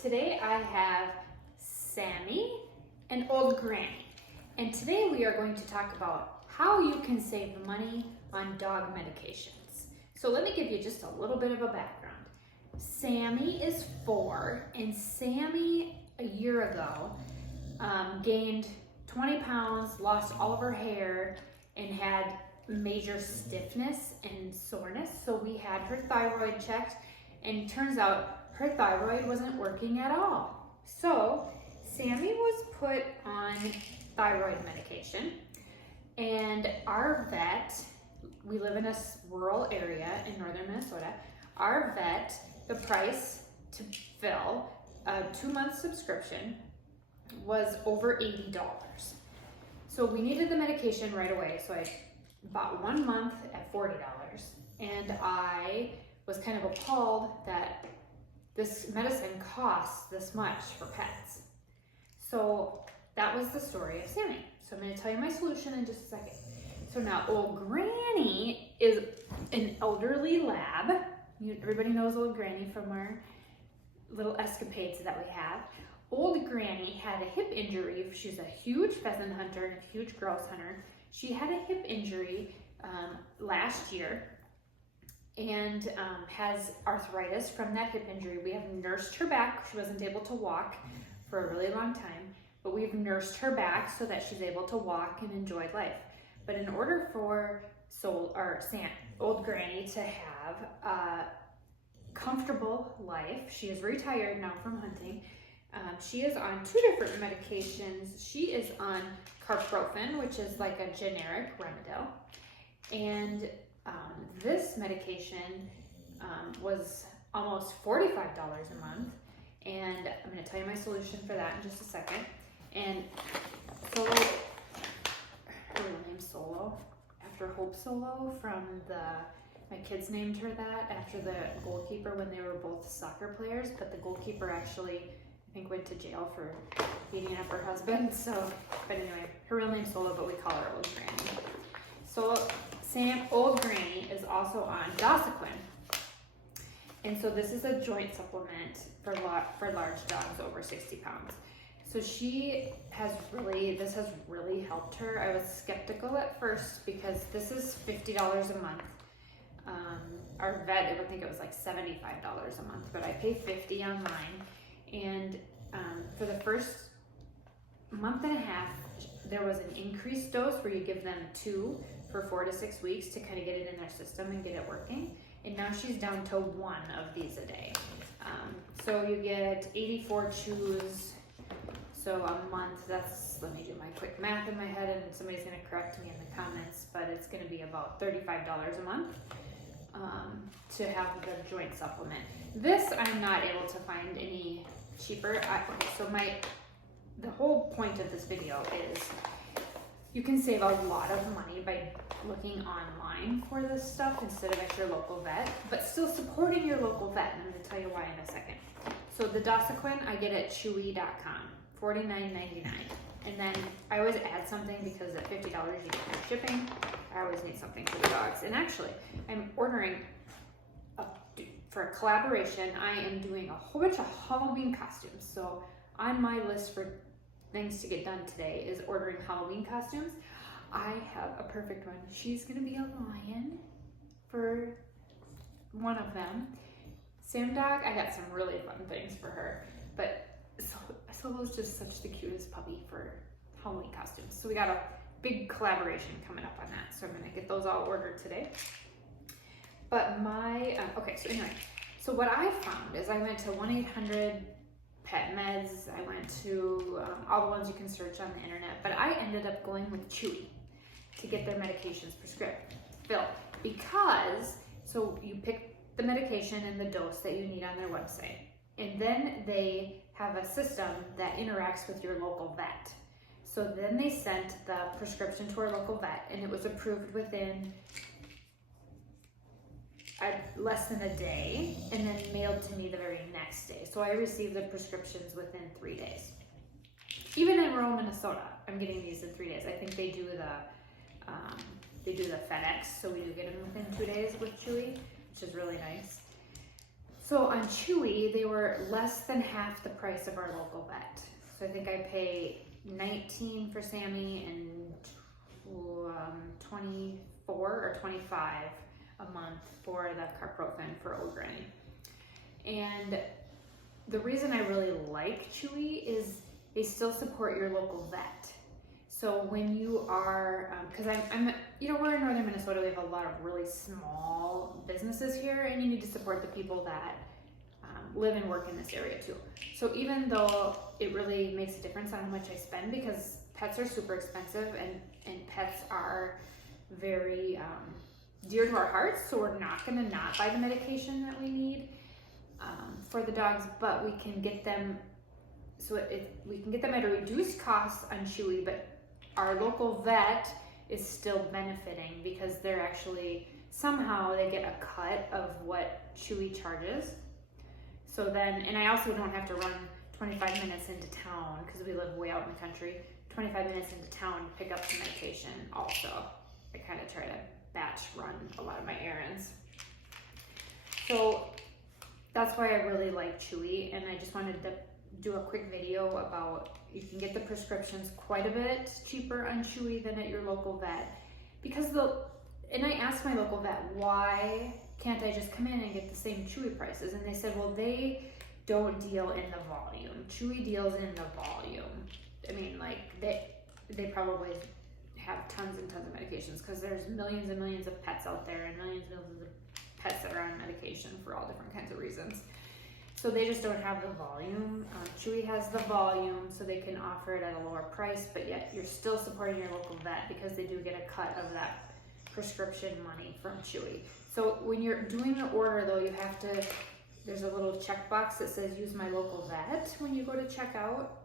Today I have Sammy and Old Granny. And today we are going to talk about how you can save money on dog medications. So let me give you just a little bit of a background. Sammy is 4, and Sammy a year ago gained 20 pounds, lost all of her hair, and had major stiffness and soreness. So we had her thyroid checked, and it turns out her thyroid wasn't working at all. So Sammy was put on thyroid medication, and our vet, we live in a rural area in northern Minnesota, our vet, the price to fill a 2-month subscription was over $80. So we needed the medication right away, so I bought 1 month at $40, and I was kind of appalled that this medicine costs this much for pets. So that was the story of Sammy. So I'm going to tell you my solution in just a second. So now Old Granny is an elderly lab. Everybody knows Old Granny from our little escapades that we have. Old Granny had a hip injury. She's a huge pheasant hunter and a huge grouse hunter. She had a hip injury last year and has arthritis from that hip injury. We have nursed her back. She wasn't able to walk for a really long time, but we've nursed her back so that she's able to walk and enjoy life. But in order for Old Granny to have a comfortable life, she is retired now from hunting. She is on 2 different medications. She is on carprofen, which is like a generic Rimadyl, and this medication was almost $45 a month, and I'm going to tell you my solution for that in just a second. And Solo, her real name's Solo, after Hope Solo from my kids named her that after the goalkeeper when they were both soccer players, but the goalkeeper actually, I think, went to jail for beating up her husband. So, but anyway, her real name's Solo, but we call her Old Granny. So Old Granny is also on Dosiquin. And so this is a joint supplement for large dogs over 60 pounds. So this has really helped her. I was skeptical at first because this is $50 a month. Our vet, I would think it was like $75 a month, but I pay $50 on mine. And for the first month and a half, there was an increased dose where you give them 2 for 4 to 6 weeks to kind of get it in their system and get it working. And now she's down to 1 of these a day. So you get 84 chews. So a month, let me do my quick math in my head, and somebody's going to correct me in the comments, but it's going to be about $35 a month to have the joint supplement. This I'm not able to find any cheaper. The whole point of this video is you can save a lot of money by looking online for this stuff instead of at your local vet, but still supporting your local vet, and I'm going to tell you why in a second. So the Dosiquin I get at Chewy.com, $49.99. And then I always add something because at $50 you get free shipping. I always need something for the dogs. And actually, I'm ordering for a collaboration. I am doing a whole bunch of Halloween costumes. So on my list for things to get done today is ordering Halloween costumes. I have a perfect one. She's gonna be a lion for one of them. Sam Dog, I got some really fun things for her. But Solo's just such the cutest puppy for Halloween costumes. So we got a big collaboration coming up on that. So I'm gonna get those all ordered today. But so anyway, so what I found is I went to 1-800-PET-MEDS. I went to all the ones you can search on the internet, but I ended up going with Chewy to get their medications filled because, so you pick the medication and the dose that you need on their website, and then they have a system that interacts with your local vet. So then they sent the prescription to our local vet, and it was approved within less than a day, and then mailed to me the very next day. So I received the prescriptions within 3 days. Even in rural Minnesota, I'm getting these in 3 days. I think they do the FedEx, so we do get them within 2 days with Chewy, which is really nice. So on Chewy, they were less than half the price of our local vet. So I think I pay $19 for Sammy and 24 or 25 a month for the carprofen for Old Granny. And the reason I really like Chewy is they still support your local vet. So when you are, because I'm, we're in northern Minnesota, we have a lot of really small businesses here, and you need to support the people that live and work in this area too. So even though it really makes a difference on how much I spend, because pets are super expensive and pets are very dear to our hearts, so we're not gonna not buy the medication that we need for the dogs, but we can get them, we can get them at a reduced cost on Chewy, but our local vet is still benefiting because they're actually, somehow they get a cut of what Chewy charges. So then, and I also don't have to run 25 minutes into town because we live way out in the country, 25 minutes into town to pick up some medication also. I kind of try to batch run a lot of my errands. So that's why I really like Chewy, and I just wanted to do a quick video about, you can get the prescriptions quite a bit cheaper on Chewy than at your local vet, because and I asked my local vet, why can't I just come in and get the same Chewy prices? And they said, well, they don't deal in the volume. Chewy deals in the volume. I mean, like they probably have tons and tons of medications because there's millions and millions of pets out there and millions and millions of pets that are on medication for all different kinds of reasons. So they just don't have the volume. Chewy has the volume, so they can offer it at a lower price, but yet you're still supporting your local vet because they do get a cut of that prescription money from Chewy. So when you're doing the order though, you have to, there's a little checkbox that says use my local vet when you go to check out.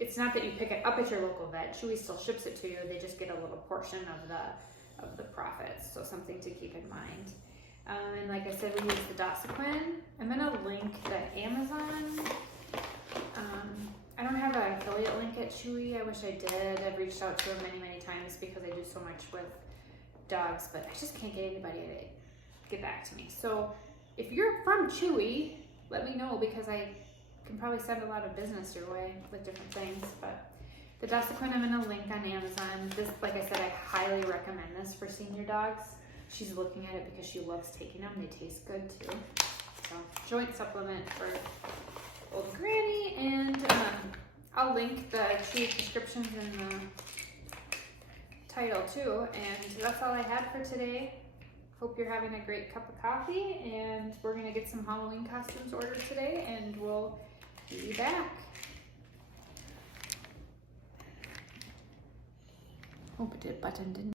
It's not that you pick it up at your local vet. Chewy still ships it to you. They just get a little portion of the profits. So something to keep in mind. And like I said, we use the Dosiquin. I'm gonna link the Amazon. I don't have an affiliate link at Chewy. I wish I did. I've reached out to them many times because I do so much with dogs, but I just can't get anybody to get back to me. So if you're from Chewy, let me know because I can probably send a lot of business your way with different things. But the Dosiquin I'm gonna link on Amazon. This, like I said, I highly recommend this for senior dogs. She's looking at it because she loves taking them. They taste good too. So joint supplement for Old Granny, and I'll link the Chewy prescriptions in the title too. And that's all I had for today. Hope you're having a great cup of coffee, and we're gonna get some Halloween costumes ordered today, and we'll be back. Hope it did button didn't